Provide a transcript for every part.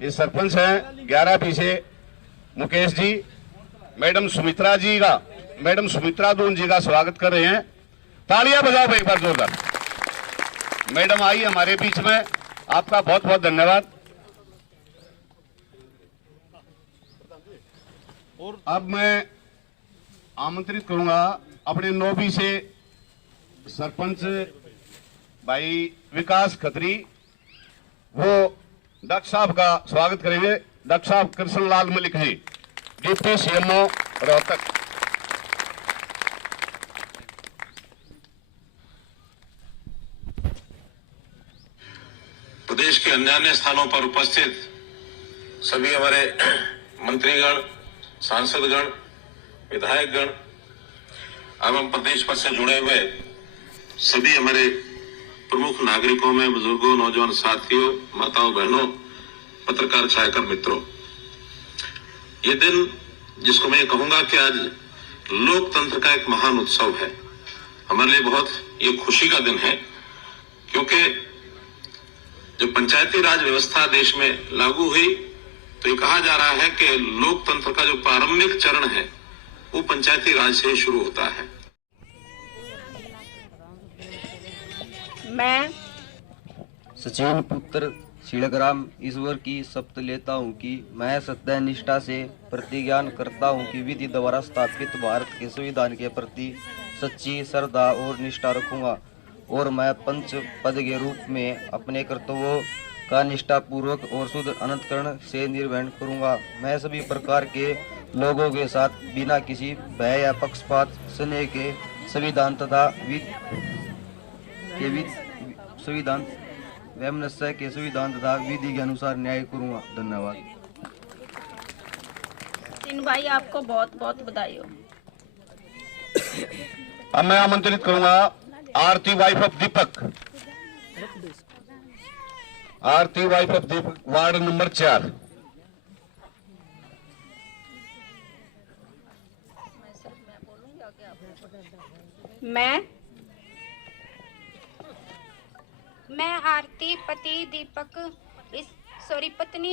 ये सरपंच हैं 11 पी से मुकेश जी, मैडम सुमित्रा दून जी का स्वागत कर रहे हैं। तालियां बजाओ एक बार जोरदार। मैडम आई हमारे बीच में, आपका बहुत बहुत धन्यवाद। और अब मैं आमंत्रित करूंगा अपने 9 से सरपंच भाई विकास खत्री, वो डॉक्टर साहब का स्वागत करेंगे। डॉक्टर साहब कृष्णलाल मलिक जी, डिप्टी सीएमओ रोहतक। प्रदेश के अन्य स्थानों पर उपस्थित सभी हमारे मंत्रीगण, सांसदगण, विधायकगण एवं प्रदेश भर से जुड़े हुए सभी हमारे प्रमुख नागरिकों में, बुजुर्गों, नौजवान साथियों, माताओं, बहनों, पत्रकार छायाकर मित्रों, ये दिन जिसको मैं कहूंगा कि आज लोकतंत्र का एक महान उत्सव है, हमारे लिए बहुत ये खुशी का दिन है, क्योंकि जब पंचायती राज व्यवस्था देश में लागू हुई तो ये कहा जा रहा है कि लोकतंत्र का जो प्रारंभिक चरण है वो पंचायती राज से शुरू होता है। मैं सचिन पुत्र शीलग्राम ईश्वर की शपथ लेता हूँ कि मैं सत्य निष्ठा से प्रतिज्ञा करता हूँ कि विधि द्वारा स्थापित भारत के संविधान के प्रति सच्ची श्रद्धा और निष्ठा रखूंगा और मैं पंच पद के रूप में अपने कर्तव्यों का निष्ठापूर्वक और शुद्ध अंतःकरण से निर्वहन करूंगा। मैं सभी प्रकार के लोगों के साथ बिना किसी भय या पक्षपात स्नेह के संविधान तथा वैमनस्य के संविधान तथा विधि के अनुसार न्याय करूंगा। धन्यवाद। तीन भाई, आपको बहुत बहुत बधाई हो। अब मैं आमंत्रित करूंगा Aarti wife of Deepak, ward number 4। मैं आरती पत्नी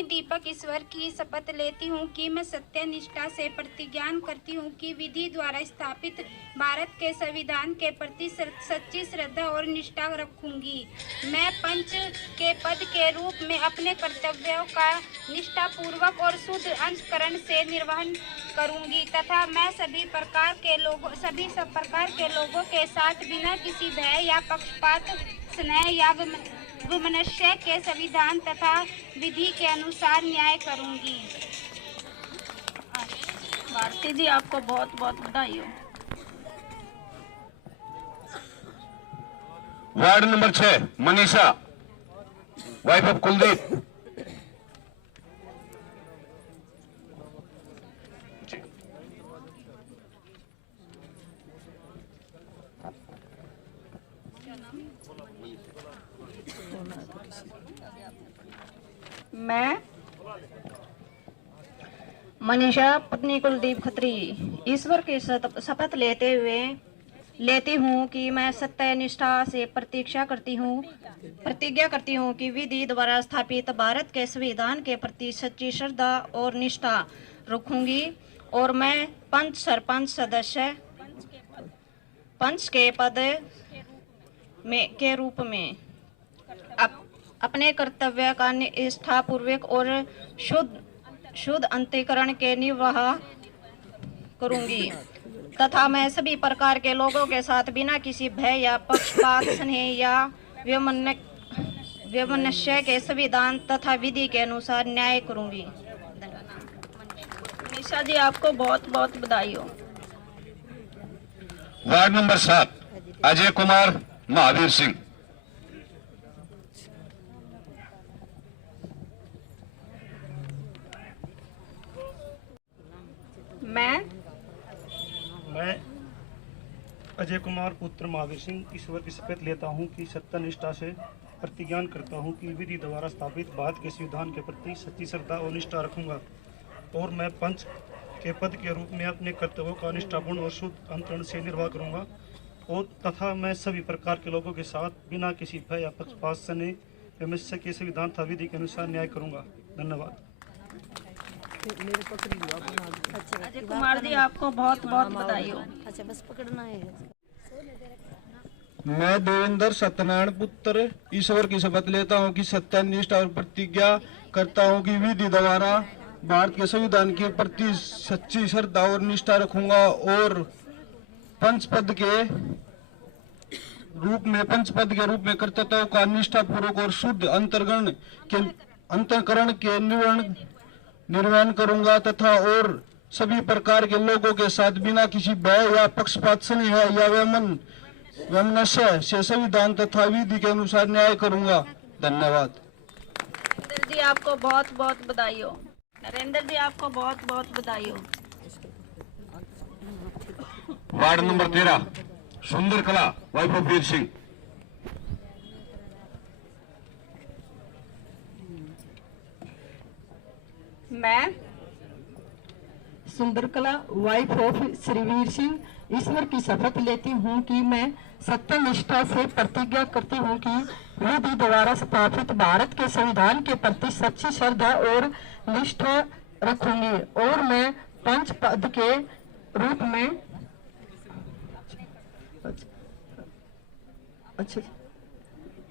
दीपक ईश्वर की शपथ लेती हूँ कि मैं सत्य निष्ठा से प्रतिज्ञा करती हूँ कि विधि द्वारा स्थापित भारत के संविधान के प्रति सच्ची श्रद्धा और निष्ठा रखूंगी। मैं पंच के पद के रूप में अपने कर्तव्यों का निष्ठापूर्वक और शुद्ध अंतःकरण से निर्वहन करूंगी तथा मैं सभी प्रकार के लोगों के साथ बिना किसी भय या पक्षपात, स्नेह या वैमनस्य के संविधान तथा विधि के अनुसार न्याय करूंगी। भारती जी, आपको बहुत बहुत बधाई हो। Ward number 6 Manisha, wife of Kuldeep. मैं मनीषा पत्नी कुलदीप खत्री ईश्वर की शपथ लेती हूँ कि मैं सत्य निष्ठा से प्रतिज्ञा करती हूँ कि विधि द्वारा स्थापित भारत के संविधान के प्रति सच्ची श्रद्धा और निष्ठा रखूंगी और मैं सरपंच सदस्य पंच के पद के रूप में अपने कर्तव्य का निष्ठापूर्वक और शुद्ध अंतःकरण के निर्वाह करूंगी तथा मैं सभी प्रकार के लोगों के साथ बिना किसी भय या पक्षपात, स्नेह या वैमनस्य के संविधान तथा विधि के अनुसार न्याय करूंगी। मनीषा जी, आपको बहुत बहुत बधाई हो। Ward number 7 Ajay Kumar Mahavir Singh. मैं अजय कुमार पुत्र महावीर सिंह ईश्वर की शपथ लेता हूं कि सत्यनिष्ठा से प्रतिज्ञा करता हूं कि विधि द्वारा स्थापित भारत के संविधान के प्रति सच्ची श्रद्धा और निष्ठा रखूंगा और मैं पंच के पद के रूप में अपने कर्तव्यों का निष्ठापूर्ण और शुद्ध अंतःकरण से निर्वाह करूंगा और तथा मैं सभी प्रकार के लोगों के साथ बिना किसी भय या पक्षपात, स्नेह, वैमनस्य के संविधान तथा विधि के अनुसार न्याय करूंगा। धन्यवाद। अजय कुमार जी आपको बहुत बहुत बधाई हो। अच्छा बस पकड़ना है। मैं देवेंद्र सत्यनारायण पुत्र ईश्वर की शपथ लेता हूँ कि सत्यनिष्ठ और प्रतिज्ञा करता हूँ कि विधि द्वारा भारत के संविधान के प्रति सच्ची श्रद्धा और निष्ठा रखूंगा और पंचपद के रूप में कर्तव्यों का निष्ठापूर्वक और शुद्ध अंतःकरण के निर्वहन करूंगा तथा और सभी प्रकार के लोगों के साथ बिना किसी भय या पक्षपात स्नेह या वैमनस्य से संविधान तथा विधि के अनुसार न्याय करूंगा। धन्यवाद। नरेंद्र जी आपको बहुत बहुत बधाई हो। नरेंद्र जी आपको बहुत बहुत बधाई हो। वार्ड नंबर 13 सुंदर कला वाइफ ऑफ वीर सिंह। मैं सुंदरकला वाइफ ऑफ श्री वीर सिंह ईश्वर की शपथ लेती हूँ कि मैं सत्यनिष्ठा से प्रतिज्ञा करती हूँ कि विधि द्वारा स्थापित भारत के संविधान के प्रति सच्ची श्रद्धा और निष्ठा रखूंगी और मैं पंच पद के रूप में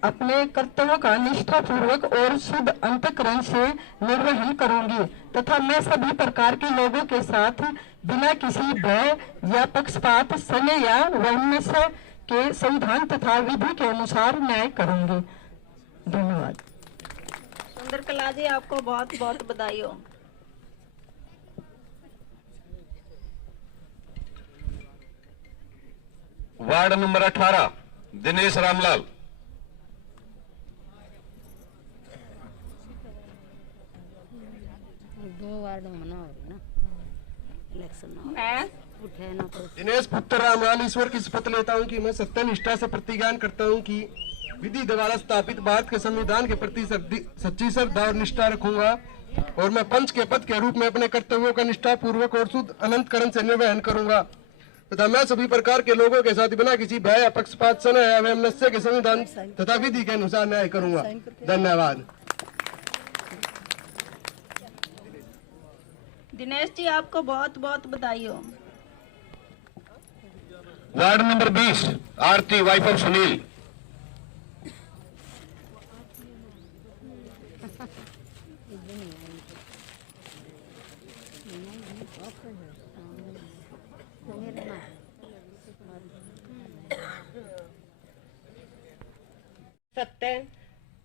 अपने कर्तव्यों का निष्ठापूर्वक और शुद्ध अंतःकरण से निर्वहन करूंगी तथा मैं सभी प्रकार के लोगों के साथ बिना किसी भय या पक्षपात स्नेह या वैमनस्य के संविधान तथा विधि के अनुसार न्याय करूंगी। धन्यवाद। सुंदर कला जी आपको बहुत बहुत बधाई हो। Ward number 18 Dinesh Ramlal. दो वार्ड में ना हो ना इलेक्शन ना मैं उठे ना तो दिनेश पुत्र रामलाल ईश्वर की शपथ लेता हूँ कि मैं सत्यनिष्ठा से प्रतिज्ञा करता हूँ कि विधि द्वारा स्थापित भारत के संविधान के प्रति सच्ची श्रद्धा और निष्ठा रखूंगा और मैं पंच के पद के रूप में अपने कर्तव्यों का निष्ठापूर्वक और शुद्ध अनंतकरण से निर्वहन करूंगा तथा मैं सभी प्रकार के लोगों के साथ बिना किसी भय या पक्षपात स्नेह या वैमनस्य के संविधान तथा विधि के अनुसार न्याय करूंगा। धन्यवाद। दिनेश जी आपको बहुत बहुत बधाई हो। Ward number 20 Aarti wife of Sunil. सत्य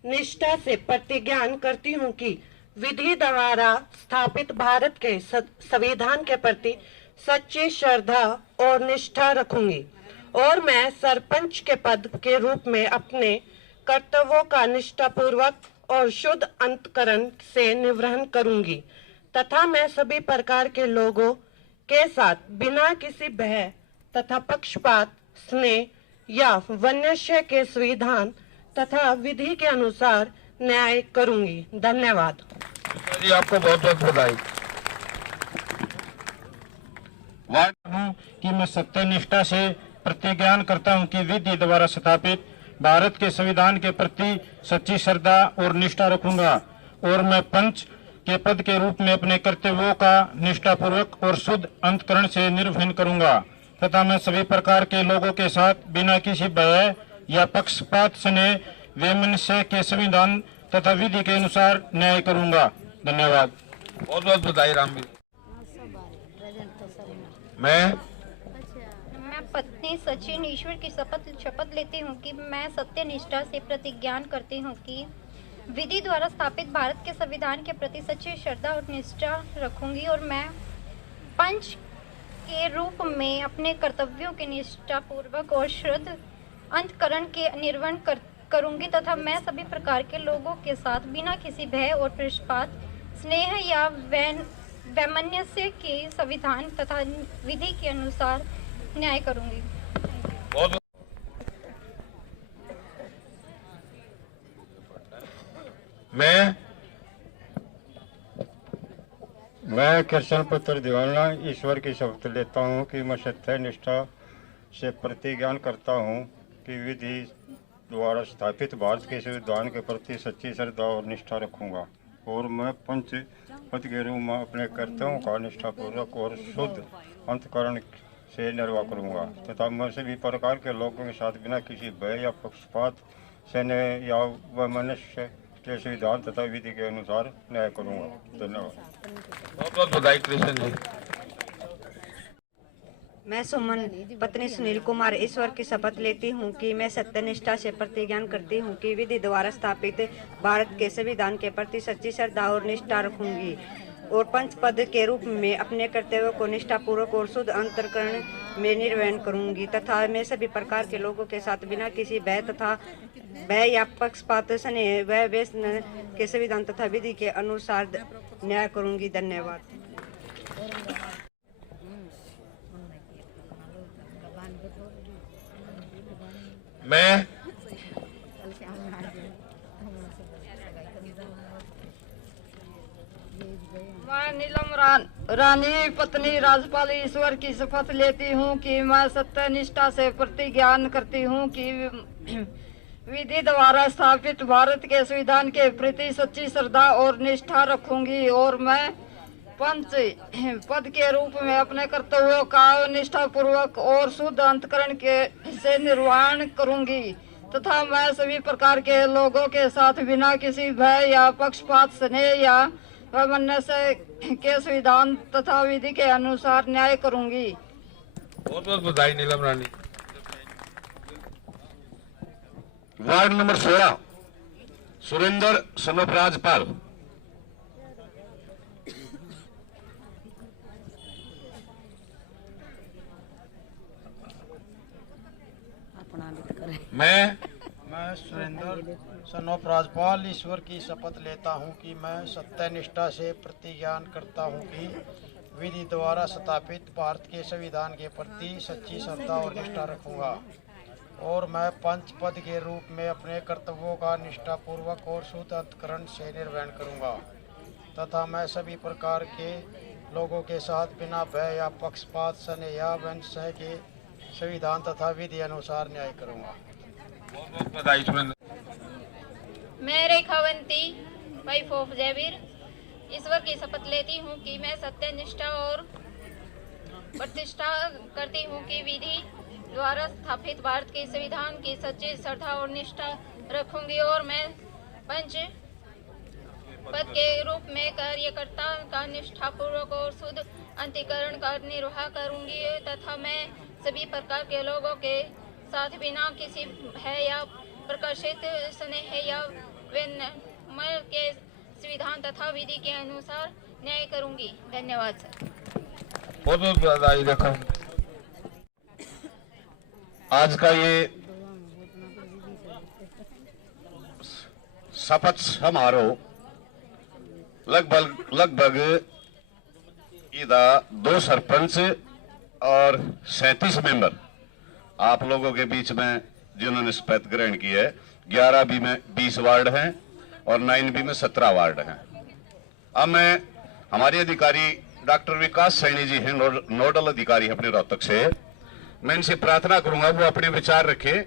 निष्ठा से प्रतिज्ञा करती हूँ कि विधि द्वारा स्थापित भारत के संविधान के प्रति सच्ची श्रद्धा और निष्ठा रखूंगी और मैं सरपंच के पद के रूप में अपने कर्तव्यों का निष्ठापूर्वक और शुद्ध अंतःकरण से निर्वहन करूंगी तथा मैं सभी प्रकार के लोगों के साथ बिना किसी भय तथा पक्षपात स्नेह या वैमनस्य के संविधान तथा विधि के अनुसार न्याय करूंगी। धन्यवाद। जी आपको बहुत बहुत बधाई। वार्ड हूँ कि मैं सत्यनिष्ठा से प्रतिज्ञा करता हूँ कि विधि द्वारा स्थापित भारत के संविधान के प्रति सच्ची श्रद्धा और निष्ठा रखूंगा और मैं पंच के पद के रूप में अपने कर्तव्यों का निष्ठापूर्वक और शुद्ध अंतःकरण से निर्वहन करूंगा तथा मैं सभी प्रकार के लोगों के साथ बिना किसी भय या पक्षपात स्नेह वैमनस्य के संविधान तथा विधि के अनुसार न्याय करूंगा। धन्यवाद। बहुत बहुत बधाई रामवीर। मैं पत्नी सचिन ईश्वर की शपथ लेती हूँ कि मैं सत्यनिष्ठा से प्रतिज्ञा करती हूँ कि विधि द्वारा स्थापित भारत के संविधान के प्रति सच्ची श्रद्धा और निष्ठा रखूंगी और मैं पंच के रूप में अपने कर्तव्यों के निष्ठापूर्वक और शुद्ध अंतःकरण के निर्वहन करूंगी तथा मैं सभी प्रकार के लोगों के साथ बिना किसी भय और पक्षपात स्नेह या वैमनस्य के संविधान तथा विधि के अनुसार न्याय करूंगी। मैं कृष्ण पुत्र दीवाना ईश्वर की शपथ लेता हूँ कि मैं सत्य निष्ठा से प्रतिज्ञा करता हूँ कि विधि द्वारा स्थापित भारत के संविधान के प्रति सच्ची श्रद्धा और निष्ठा रखूंगा और मैं पंच पद के रूप में अपने कर्तव्यों का निष्ठापूर्वक और शुद्ध अंतकरण से निर्वाह करूँगा तथा मैं सभी प्रकार के लोगों के साथ बिना किसी भय या पक्षपात स्नेह या वैमनस्य के सिद्धांत तथा विधि के अनुसार न्याय करूँगा। धन्यवाद। बहुत बहुत बधाई कृष्ण जी। मैं सुमन पत्नी सुनील कुमार ईश्वर की शपथ लेती हूँ कि मैं सत्यनिष्ठा से प्रतिज्ञा करती हूँ कि विधि द्वारा स्थापित भारत के संविधान के प्रति सच्ची श्रद्धा और निष्ठा रखूंगी और पंच पद के रूप में अपने कर्तव्यों को निष्ठापूर्वक और शुद्ध अंतःकरण में निर्वहन करूंगी तथा मैं सभी प्रकार के लोगों के साथ बिना किसी भय या पक्षपात स्नेह व व्यसन के संविधान तथा विधि के अनुसार न्याय करूंगी। धन्यवाद। मैं नीलम रानी पत्नी राजपाल ईश्वर की शपथ लेती हूँ कि मैं सत्यनिष्ठा से प्रतिज्ञा करती हूँ कि विधि द्वारा स्थापित भारत के संविधान के प्रति सच्ची श्रद्धा और निष्ठा रखूंगी और मैं पंच पद के रूप में अपने कर्तव्यों का निष्ठापूर्वक और शुद्ध अंतःकरण से निर्वहन करूंगी तथा मैं सभी प्रकार के लोगों के साथ बिना किसी भय या पक्षपात स्नेह या वैमनस्य के संविधान तथा विधि के अनुसार न्याय करूंगी। बहुत बहुत बधाई नीलम रानी। Ward number 16 Surendra Sanop Rajpal. मैं सुरेंद्र सनोप राजपाल ईश्वर की शपथ लेता हूँ कि मैं सत्यनिष्ठा से प्रतिज्ञा करता हूँ कि विधि द्वारा स्थापित भारत के संविधान के प्रति सच्ची श्रद्धा और निष्ठा रखूँगा और मैं पंच पद के रूप में अपने कर्तव्यों का निष्ठापूर्वक और शुद्ध अंतःकरण से निर्वहन करूँगा तथा मैं सभी प्रकार के लोगों के साथ बिना भय या पक्षपात स्नेह या वैमनस्य के संविधान तथा विधि अनुसार न्याय करूँगा। बहुत बहुत बधाई सुरेंद्र। मैं रेखावंती वाइफ ऑफ जयवीर ईश्वर की शपथ लेती हूँ कि मैं सत्यनिष्ठा और प्रतिष्ठा करती हूँ कि विधि द्वारा स्थापित भारत के संविधान की सच्ची श्रद्धा और निष्ठा रखूंगी और मैं पंच पद के रूप में कार्यकर्ता का निष्ठापूर्वक और शुद्ध अंतःकरण का निर्वाह करूंगी तथा मैं सभी प्रकार के लोगों के साथ बिना किसी भय या प्रकाशित स्नेह या वैमनस्य के संविधान तथा विधि के अनुसार न्याय करूंगी। धन्यवाद सर। बहुत बहुत बधाई। देखो आज का ये शपथ समारोह लगभग इधर 2 सरपंच और 37 मेंबर आप लोगों के बीच में जिन्होंने शपथ ग्रहण की है। 11 बी में 20 वार्ड हैं और 9 बी में 17 वार्ड हैं। अब मैं हमारे अधिकारी डॉक्टर विकास सैनी जी हैं, नोडल अधिकारी अपने रोहतक से, मैं इनसे प्रार्थना करूंगा वो अपने विचार रखें,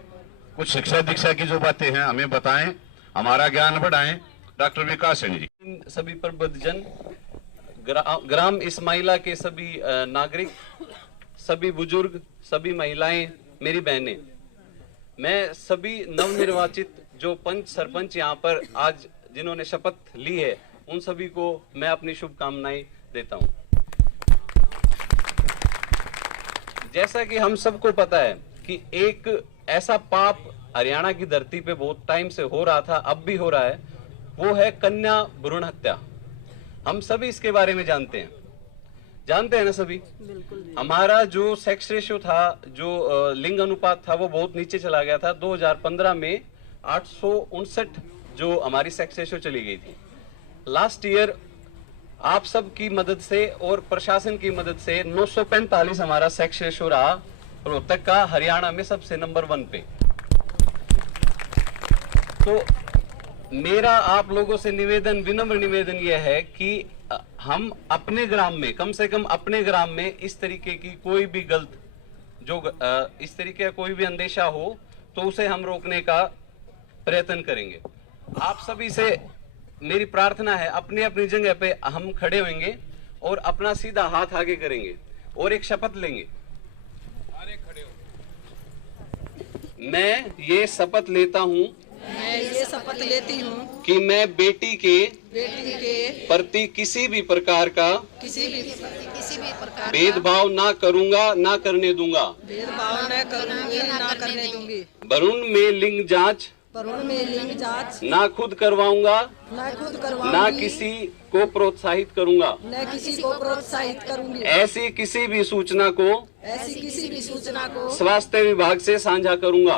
कुछ शिक्षा दीक्षा की जो बातें हैं हमें बताएं, हमारा ज्ञान बढ़ाएं। डॉक्टर विकास सैनी जी। सभी प्रबुद्धजन, ग्राम इस्माइला के सभी नागरिक, सभी बुजुर्ग, सभी महिलाएं, मेरी बहनें, मैं सभी नवनिर्वाचित जो पंच सरपंच यहाँ पर आज जिन्होंने शपथ ली है उन सभी को मैं अपनी शुभकामनाएं देता हूँ। जैसा कि हम सबको पता है कि एक ऐसा पाप हरियाणा की धरती पे बहुत टाइम से हो रहा था, अब भी हो रहा है, वो है कन्या भ्रूण हत्या। हम सभी इसके बारे में जानते हैं ना सभी। हमारा जो सेक्स रेशियो था, जो लिंग अनुपात था, वो बहुत नीचे चला गया था। 2015 में 859 जो हमारी सेक्स रेशियो चली गई थी। लास्ट ईयर आप सब की मदद से और प्रशासन की मदद से 945 हमारा सेक्स रेशियो रहा, रोहतक का हरियाणा में सबसे नंबर 1 पे। तो मेरा आप लोगों से निवेदन, विनम्र निवेदन यह है कि हम अपने ग्राम में, कम से कम अपने ग्राम में इस तरीके की कोई भी गलत जो इस तरीके का कोई भी अंदेशा हो तो उसे हम रोकने का प्रयत्न करेंगे। आप सभी से मेरी प्रार्थना है अपनी अपनी जगह पे हम खड़े होंगे और अपना सीधा हाथ आगे करेंगे और एक शपथ लेंगे। मैं ये शपथ लेता हूँ कि मैं बेटी के प्रति किसी भी प्रकार का भेदभाव ना करूँगा, ना करने दूंगा। वरुण में लिंग जांच ना खुद करवाऊंगा, ना किसी को प्रोत्साहित करूंगा। ऐसी किसी भी सूचना को स्वास्थ्य विभाग से साझा करूंगा।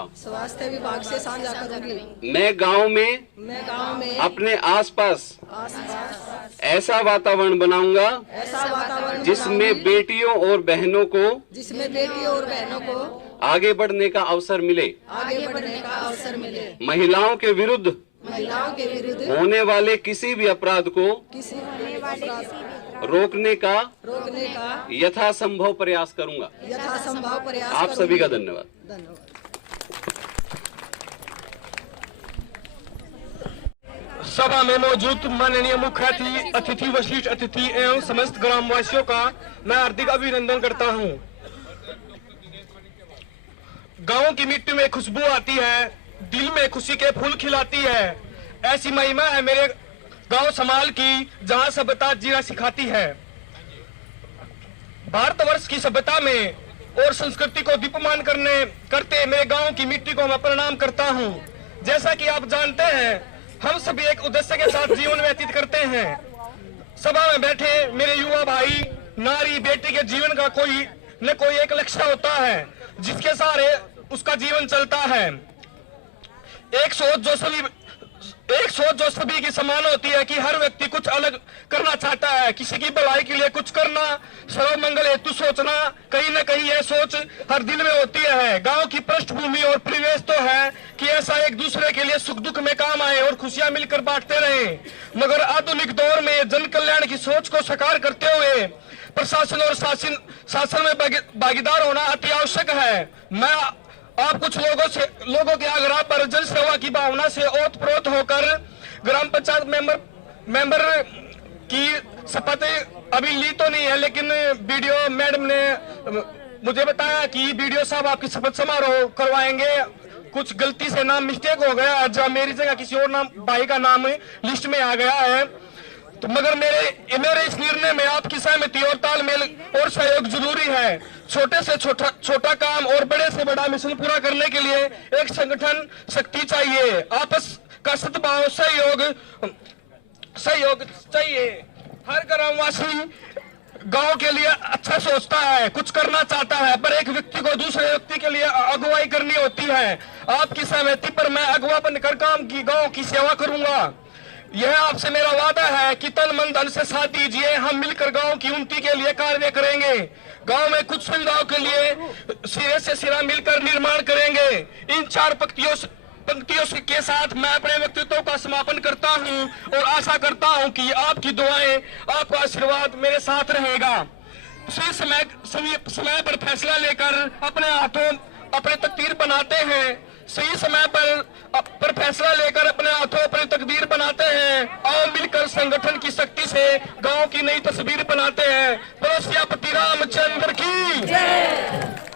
मैं गांव में अपने आसपास ऐसा वातावरण बनाऊंगा जिसमें बेटियों और बहनों को आगे बढ़ने का अवसर मिले। महिलाओं के विरुद्ध होने वाले किसी भी अपराध को रोकने का यथासंभव प्रयास करूंगा। आप सभी का धन्यवाद। सभा में मौजूद माननीय मुख्य अतिथि, वरिष्ठ अतिथि एवं समस्त ग्रामवासियों का मैं हार्दिक अभिनंदन करता हूं। गांव की मिट्टी में खुशबू आती है, दिल में खुशी के फूल खिलाती है। ऐसी महिमा है मेरे गांव समाल की, जहां सभ्यता जीना सिखाती है। भारतवर्ष की सभ्यता में और संस्कृति को दीप्यमान करते मेरे गांव की मिट्टी को मैं प्रणाम करता हूं। जैसा कि आप जानते हैं, हम सभी एक उद्देश्य के साथ जीवन व्यतीत करते हैं। सभा में बैठे मेरे युवा भाई, नारी, बेटी के जीवन का कोई न कोई एक लक्ष्य होता है जिसके सहारे उसका जीवन चलता है। एक सोच जो सभी की समान होती है कि हर व्यक्ति कुछ अलग करना चाहता है। किसी की भलाई के लिए कुछ करना, सर्व मंगल हेतु सोचना, कहीं न कहीं यह सोच हर दिल में होती है। गांव की पृष्ठभूमि और परिवेश तो है कि ऐसा एक दूसरे के लिए सुख दुख में काम आए और खुशियां मिलकर बांटते रहे। मगर आधुनिक दौर में जन कल्याण की सोच को साकार करते हुए प्रशासन और शासन में भागीदार होना अति आवश्यक है। मैं आप कुछ लोगों के आग्रह पर जन सेवा की भावना से ओतप्रोत होकर ग्राम पंचायत मेंबर की शपथ अभी ली तो नहीं है, लेकिन बीडीओ मैडम ने मुझे बताया कि बीडीओ साहब आपकी शपथ समारोह करवाएंगे। कुछ गलती से नाम मिस्टेक हो गया, जब मेरी जगह किसी और नाम भाई का नाम लिस्ट में आ गया है। तो मगर मेरे इस निर्णय में आपकी सहमति और तालमेल और सहयोग जरूरी है। छोटे से छोटा काम और बड़े से बड़ा मिशन पूरा करने के लिए एक संगठन शक्ति चाहिए। आपस का सद्भाव सहयोग चाहिए। हर ग्रामवासी गांव के लिए अच्छा सोचता है, कुछ करना चाहता है, पर एक व्यक्ति को दूसरे व्यक्ति के लिए अगुवाई करनी होती है। आपकी सहमति पर मैं अगुवा बनकर गांव की सेवा करूंगा। यह आपसे मेरा वादा है कि तन मन धन से साथ दीजिए। हम मिलकर गांव की उन्नति के लिए कार्य करेंगे। गांव में कुछ सुविधाओं के लिए सिरे से सिरा मिलकर निर्माण करेंगे। इन 4 पंक्तियों के साथ मैं अपने व्यक्तित्व का समापन करता हूं और आशा करता हूं कि आपकी दुआएं, आपका आशीर्वाद मेरे साथ रहेगा। सही समय पर फैसला लेकर अपने हाथों अपने तकदीर बनाते हैं। सही समय पर फैसला लेकर अपने हाथों अपनी तकदीर बनाते हैं। आओ मिलकर संगठन की शक्ति से गांव की नई तस्वीर बनाते हैं। पड़ोसिया पति रामचंद्र की जय।